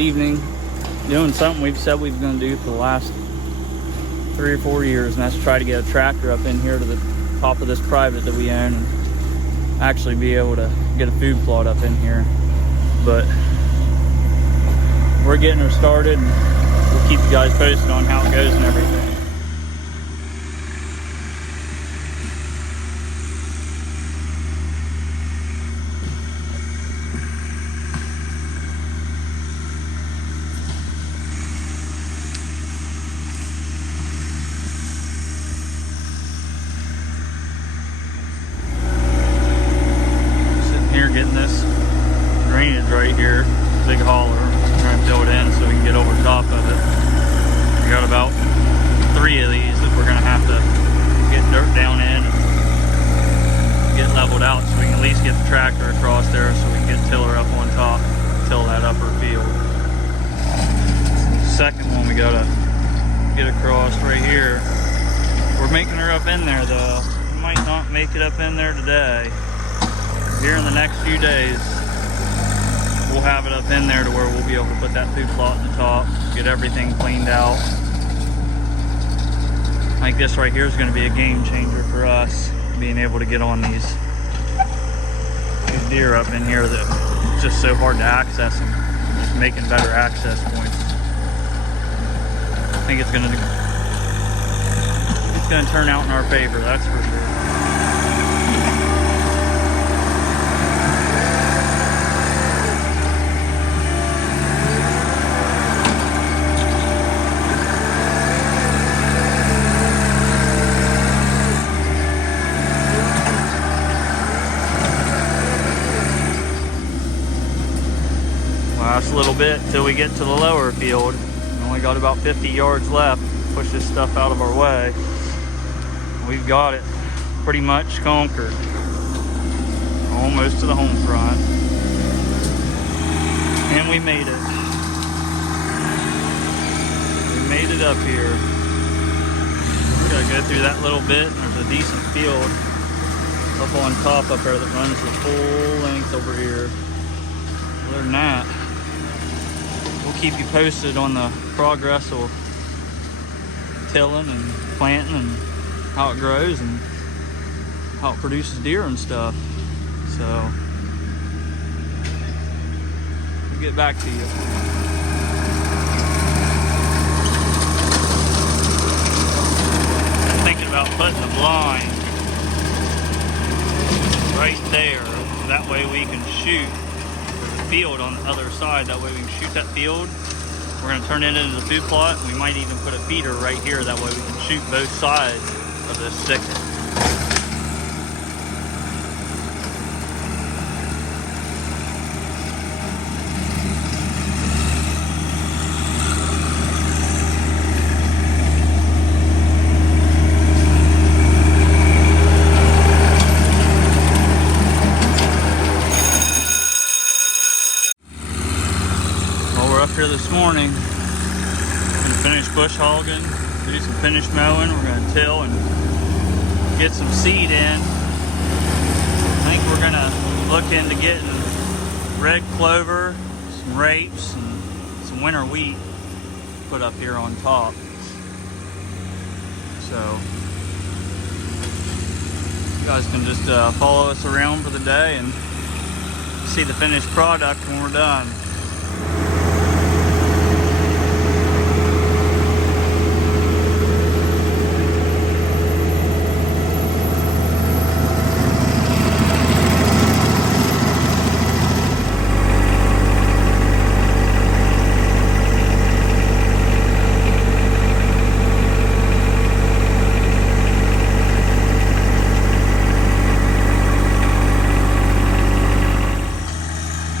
evening doing something we've said we've going to do for the last 3 or 4 years, and that's try to get a tractor up in here to the top of this private that we own and actually be able to get a food plot up in here. But we're getting her started, and we'll keep you guys posted on how it goes and everything. Getting this drainage right here, big hauler. We're trying to fill it in so we can get over top of it. We got about 3 of these that we're going to have to get dirt down in and get leveled out so we can at least get the tractor across there so we can get tiller up on top, till that upper field. Second one we got to get across right here. We're making her up in there though. We might not make it up in there today. Here in the next few days, we'll have it up in there to where we'll be able to put that food plot at the top, get everything cleaned out. Like this right here is going to be a game changer for us, being able to get on these deer up in here that it's just so hard to access them. Just making better access points. I think it's going to turn out in our favor, that's for sure. Last little bit till we get to the lower field. We only got about 50 yards left. Push this stuff out of our way. We've got it pretty much conquered. Almost to the home front. And we made it. We made it up here. We gotta go through that little bit, and there's a decent field up on top up there that runs the full length over here. Other than that, we'll keep you posted on the progress of tilling and planting and how it grows and how it produces deer and stuff. So we'll get back to you. I'm thinking about putting a blind right there. That way we can shoot field on the other side. That way we can shoot that field. We're going to turn it into the food plot. We might even put a feeder right here. That way we can shoot both sides of this thicket. Up here this morning, we're going to finish bush hogging, do some finish mowing. We're going to till and get some seed in. I think we're going to look into getting red clover, some rapes, and some winter wheat put up here on top. So you guys can just follow us around for the day and see the finished product when we're done.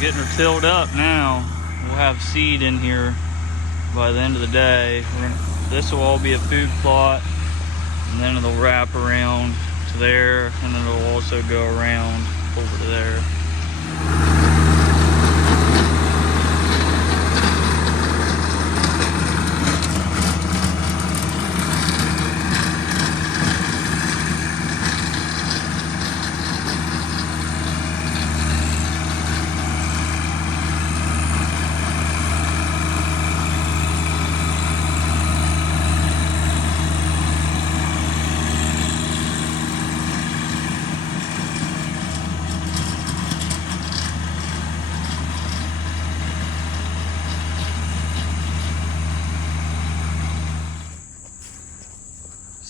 Getting her tilled up now. We'll have seed in here by the end of the day. This will all be a food plot, and then it'll wrap around to there, and then it'll also go around over to there.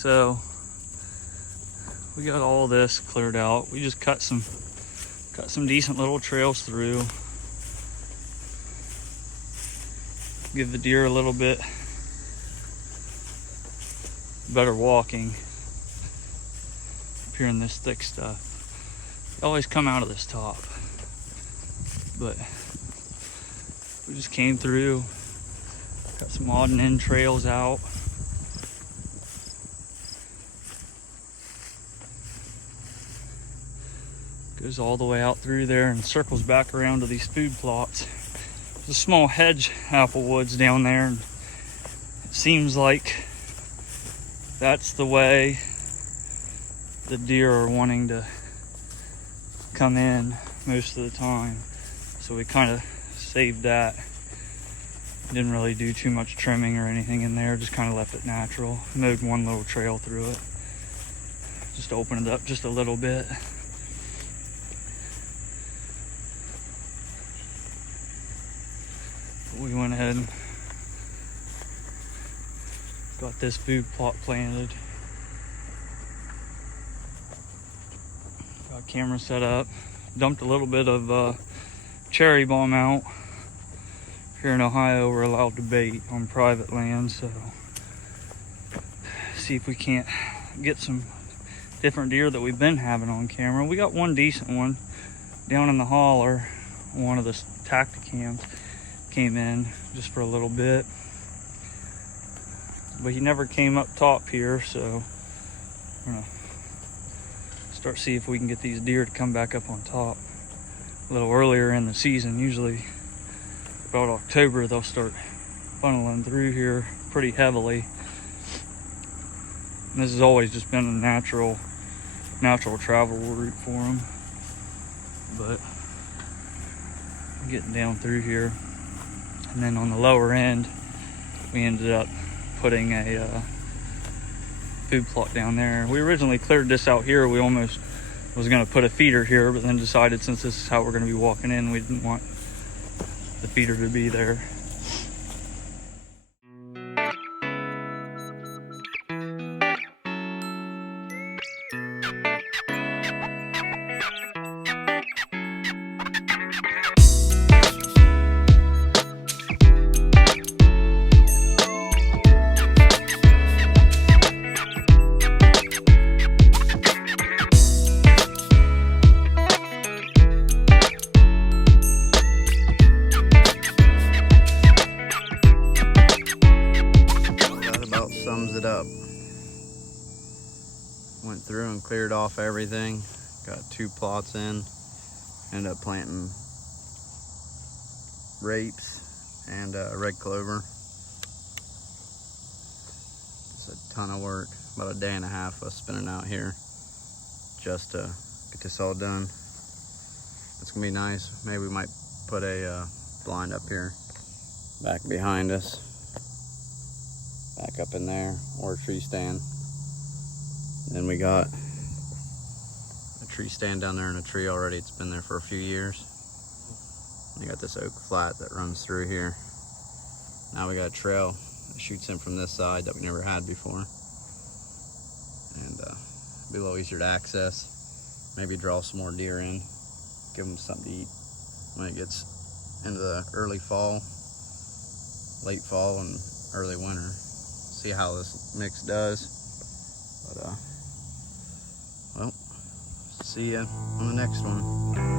So we got all this cleared out. We just cut some decent little trails through. Give the deer a little bit better walking up here in this thick stuff. They always come out of this top, but we just came through, got some odd and end trails out. Goes all the way out through there and circles back around to these food plots. There's a small hedge apple woods down there, and it seems like that's the way the deer are wanting to come in most of the time. So we kind of saved that. Didn't really do too much trimming or anything in there, just kind of left it natural. Mowed one little trail through it, just opened it up just a little bit. We went ahead and got this food plot planted. Got camera set up. Dumped a little bit of cherry bomb out. Here in Ohio, we're allowed to bait on private land, so see if we can't get some different deer that we've been having on camera. We got one decent one down in the holler. One of the tacticams came in just for a little bit, but he never came up top here, so we're gonna start see if we can get these deer to come back up on top a little earlier in the season. Usually about October they'll start funneling through here pretty heavily, and this has always just been a natural travel route for them. But getting down through here, and then on the lower end we ended up putting a food plot down there. We originally cleared this out here. We almost was going to put a feeder here, but then decided since this is how we're going to be walking in, we didn't want the feeder to be there. Sums it up. Went through and cleared off everything. Got 2 plots in. Ended up planting rapes and red clover. It's a ton of work. About a day and a half of spinning out here just to get this all done. It's gonna be nice. Maybe we might put a blind up here back behind us. Back up in there, or a tree stand. Then we got a tree stand down there in a tree already. It's been there for a few years. We got this oak flat that runs through here. Now we got a trail that shoots in from this side that we never had before. And be a little easier to access. Maybe draw some more deer in, give them something to eat when it gets into the early fall, late fall, and early winter. See how this mix does. But well, see ya on the next one.